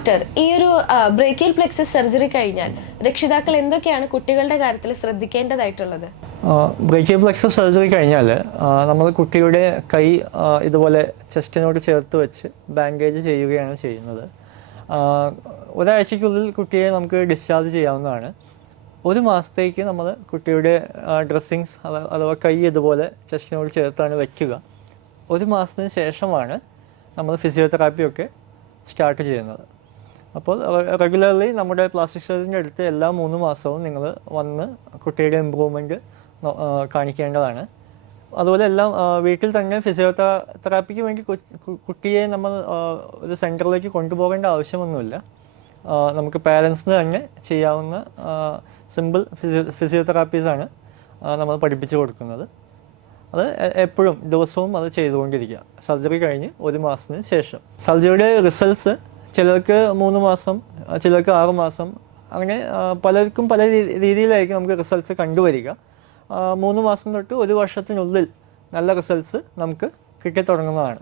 Doctor, ഈ ഒരു brachial plexus surgery കഴിഞ്ഞാൽ രക്ഷിതാക്കൾ എന്തൊക്കെയാണ് കുട്ടികളുടെ കാര്യത്തിൽ ശ്രദ്ധിക്കേണ്ടതായിട്ടുള്ളത്? ബ്രേക്കിയൽ പ്ലെക്സസ് സർജറി കഴിഞ്ഞാൽ നമ്മൾ കുട്ടിയുടെ കൈ ഇതുപോലെ ചെസ്റ്റിനോട് ചേർത്ത് വെച്ച് ബാൻഡേജ് ചെയ്യുകയാണ് ചെയ്യുന്നത്. ഒരാഴ്ചയ്ക്കുള്ളിൽ കുട്ടിയെ നമുക്ക് ഡിസ്ചാർജ് ചെയ്യാവുന്നതാണ്. ഒരു മാസത്തേക്ക് നമ്മൾ കുട്ടിയുടെ ഡ്രസ്സിങ്സ് അഥവാ കൈ ഇതുപോലെ ചെസ്റ്റിനോട് ചേർത്താണ് വയ്ക്കുക. ഒരു മാസത്തിന് ശേഷമാണ് നമ്മൾ ഫിസിയോതെറാപ്പിയൊക്കെ സ്റ്റാർട്ട് ചെയ്യുന്നത്. അപ്പോൾ റെഗുലർലി നമ്മുടെ പ്ലാസ്റ്റിക് സർജറിൻ്റെ അടുത്ത് എല്ലാ 3 മാസവും നിങ്ങൾ വന്ന് കുട്ടിയുടെ ഇമ്പ്രൂവ്മെൻറ്റ് കാണിക്കേണ്ടതാണ്. അതുപോലെ എല്ലാം വീട്ടിൽ തന്നെ ഫിസിയോതെറാപ്പിക്ക് വേണ്ടി കുട്ടിയെ നമ്മൾ ഒരു സെൻറ്ററിലേക്ക് കൊണ്ടുപോകേണ്ട ആവശ്യമൊന്നുമില്ല. നമുക്ക് പാരൻസിന് തന്നെ ചെയ്യാവുന്ന സിമ്പിൾ ഫിസിയോതെറാപ്പീസാണ് നമ്മൾ പഠിപ്പിച്ചു കൊടുക്കുന്നത്. അത് എപ്പോഴും ദിവസവും അത് ചെയ്തുകൊണ്ടിരിക്കുക, സർജറി കഴിഞ്ഞ് 1 മാസത്തിന് ശേഷം. സർജറിയുടെ റിസൾട്ട്സ് ചിലർക്ക് 3 മാസം, ചിലർക്ക് 6 മാസം, അങ്ങനെ പലർക്കും പല രീതിയിലായിരിക്കും നമുക്ക് റിസൾട്ട്സ് കണ്ടുവരിക. 3 മാസം തൊട്ട് 1 വർഷത്തിനുള്ളിൽ നല്ല റിസൾട്ട്സ് നമുക്ക് കിട്ടിത്തുടങ്ങുന്നതാണ്.